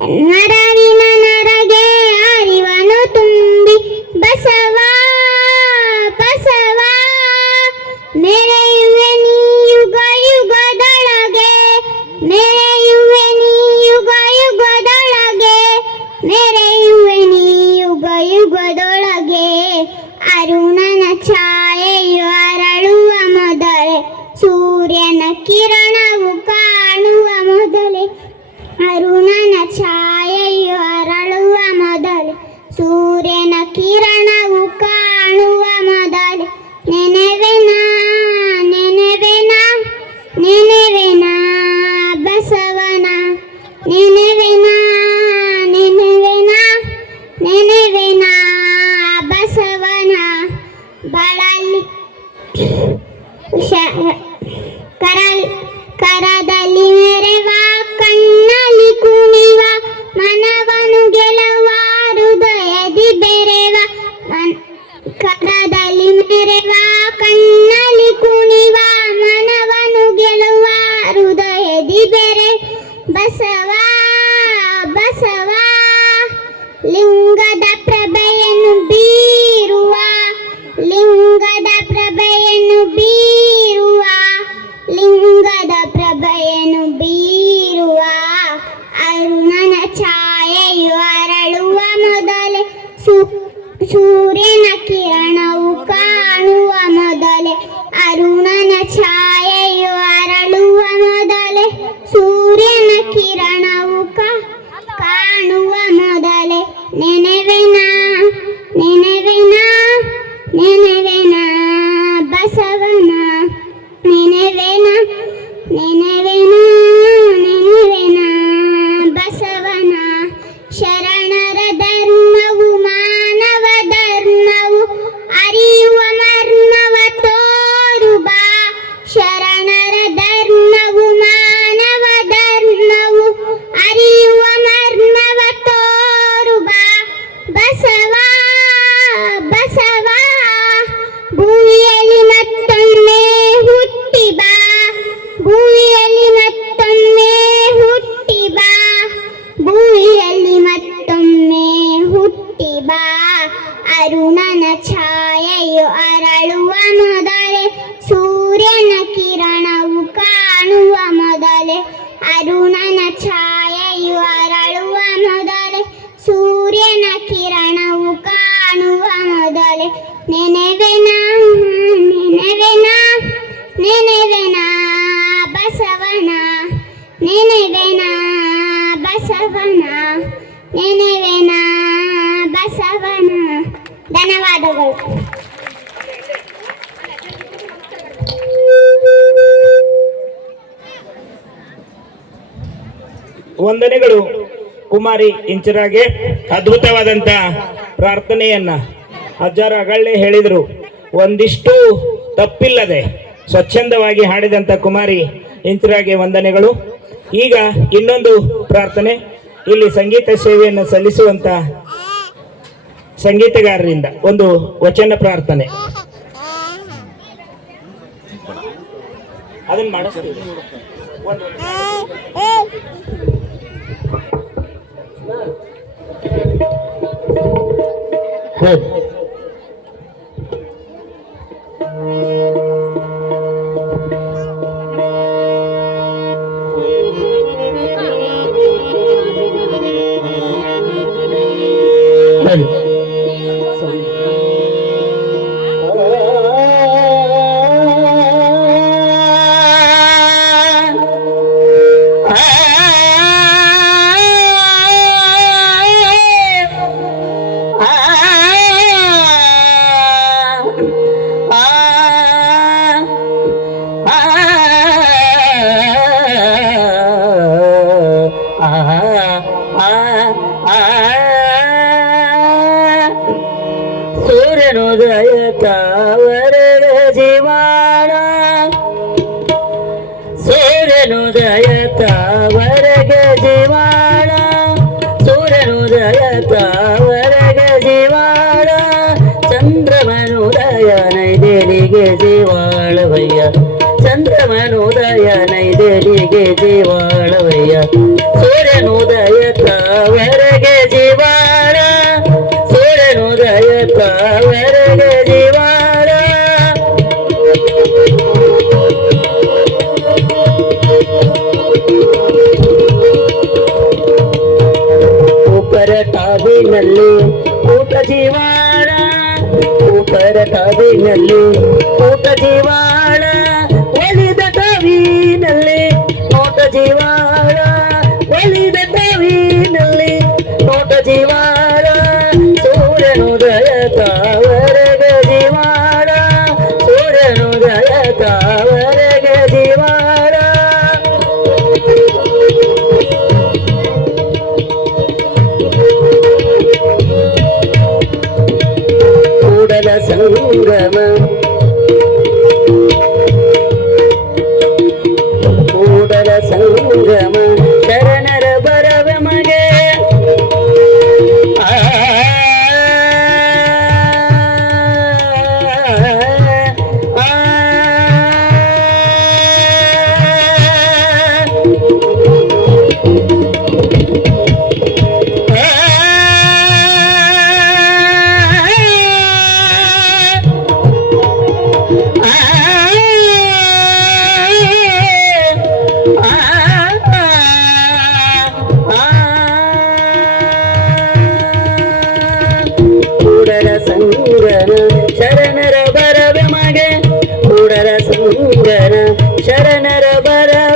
ನರವಿನ ನರಗೆ ಅರಿವನು ತುಂಬಿ ಬಸವ ಬಸವ ಮೆರೆಯುವೆ ನೀ ಯುಗ ಯುಗದೊಳಗೆ ಮೆರೆಯುವೆ ನೀ ಯುಗ ಯುಗದೊಳಗೆ ಮೆರೆಯುವೆ ನೀ ಯುಗ ಯುಗದೊಳಗೆ ಅರುಣನ ಛಾಯೆಯು ಅರಳುವ ಮೊದಲೇ ಸೂರ್ಯನ ಕಿರಣವು ಕಾಣುವ ಮೊದಲೇ ಅರುಣನ ಛಾಯೆಯು ಅರಳುವ ಮೊದಲೇ ಸೂರ್ಯನ ಕಿರಣವು ಕಾಣುವ ಮೊದಲೇ ನೆನೆವೆನ ನೆನೆವೆನ ನೆನೆವೆನ ಬಸವನ ನೆನೆವೆನ ನೆನೆವೆನ ನೆನೆವೆನ ಬಸವನ ಬಳಲಿ ಕರದಲ್ಲಿ ಮೆರೆವ ಕಣ್ಣಲ್ಲಿ ಕುಣಿವ ಮನವನು ಗೆಲುವ ಹೃದಯದಿ ಬೆರೆವ ಕರದಲ್ಲಿ ಮೆರೆವ ಕಣ್ಣಲ್ಲಿ ಕುಣಿವ ಮನವನು ಗೆಲುವ ಹೃದಯದಿ ಬೆರೆ ಬಸವ ಬಸವ ಲಿಂಗದ ಪ್ರಭೆಯನ್ನು ಬೀರುವ ಲಿಂಗದ ಪ್ರಭೆಯನ್ನು ಬೀರುವ ಲಿಂಗದ ಪ್ರಭೆಯನ್ನು ಬೀರುವ ಅರುಣನ ಛಾಯೆಯು ಅರಳುವ ಮೊದಲೇ ಸೂರ್ಯನ ಕಿರಣವು ಕಾಣುವ ಮೊದಲೇ ಅರುಣನ ಛಾಯೆಯು ಅರಳುವ ಮೊದಲೇ ಸೂರ್ಯನ ಕಿರಣವು ಕಾಣುವ ಮೊದಲೇ ನೆನೆವೆನ ನೆನೆವೆನ ನೆನೆವೆನ ಬಸವನ ನೆನೆವೆನ ನೆನೆವೆನ ನೆನೆವೆನ ಬಸವನ ಶರಣರ ಧರ್ಮವು ಮಾನವ ಧರ್ಮವು ಅರಿಯುವ ಮರ್ಮವ ತೋರುವ ಶರಣರ ಧರ್ಮವು ಮಾನವ ಧರ್ಮವು ಅರಿಯುವ ಮರ್ಮವ ತೋರುವ ಬಸವ ಬಸವ ಭೂಮಿಯಲ್ಲಿ ಮತ್ತೊಮ್ಮೆ ಹುಟ್ಟಿ ಬಾ ಭೂಮಿಯಲ್ಲಿ ಮತ್ತೊಮ್ಮೆ ಹುಟ್ಟಿ ಬಾ ಭೂಮಿಯಲ್ಲಿ ಮತ್ತೊಮ್ಮೆ ಹುಟ್ಟಿ ಬಾ ಅರುಣನ ಛಾಯೆಯು ಅರಳುವ ಮೊದಲೇ ಸೂರ್ಯನ ಕಿರಣವು ಕಾಣುವ ಮೊದಲೇ ಅರುಣನ ಛಾಯೆಯು ಅರಳುವ ಮೊದಲೇ ಸೂರ್ಯನ ಕಿರಣವು ಕಾಣುವ ಮೊದಲೇ ನೆನೆವೆನ ನೆನೆವೆನ ನೆನೆವೆನ ಬಸವನ ನೆನೆವೆನ ಬಸವನ ನೆನೆವೆನ ಬಸವನ. ಧನ್ಯವಾದಗಳು. ವಂದನೆಗಳು ಕುಮಾರಿ ಇಂಚರಾಗೆ. ಅದ್ಭುತವಾದಂತ ಪ್ರಾರ್ಥನೆಯನ್ನ ಅಜ್ಜಾರ ಅಗಳ್ಳೆ ಹೇಳಿದರು. ಒಂದಿಷ್ಟು ತಪ್ಪಿಲ್ಲದೆ ಸ್ವಚ್ಛಂದವಾಗಿ ಹಾಡಿದಂತ ಕುಮಾರಿ ಇಂಚರಾಗೆ ವಂದನೆಗಳು. ಈಗ ಇನ್ನೊಂದು ಪ್ರಾರ್ಥನೆ, ಇಲ್ಲಿ ಸಂಗೀತ ಸೇವೆಯನ್ನು ಸಲ್ಲಿಸುವಂತ ಸಂಗೀತಗಾರರಿಂದ ಒಂದು ವಚನ ಪ್ರಾರ್ಥನೆ ಅದನ್ನ ಮಾಡಿಸ್ತೀವಿ. ಜೀವಾಳವಯ್ಯ ಚಂದ್ರಮನೋದಯ ನೈದೇಲಿಗೆ ಜೀವಾಳವಯ್ಯ ಸೂರ್ಯನೋದಯ ಕಾವಿನಲ್ಲಿ ಊಟ ಜೀವಾಳ ಊಟರ ಕಾವಿನಲ್ಲಿ ಊಟ ಜೀವಾಳ ಒಲಿದ ಕಾವಿನಲ್ಲಿ ನೋಟ ಜೀವಾಳ ಒಲಿದ ಕಾವಿನಲ್ಲಿ ನೋಟ ಜೀವಾಳ ಸೂರ್ಯನುದಯ ತಾವರೆಗ ಜೀವಾಳ ಸೂರ್ಯನುದಯ ತಾವರೆಗ ಜೀವಾಳ ಕೂಡಲ ಸಂಗಮ ಕೂಡಲ ಸಂಗಮ ಶರಣರ ಬರವ ಮಗೆ ಕೂಡಲ ಸಂಗನ ಶರಣರ ಬರವ ಮಗೆ ಕೂಡಲ ಸಂಗನ ಶರಣರ ಬರವ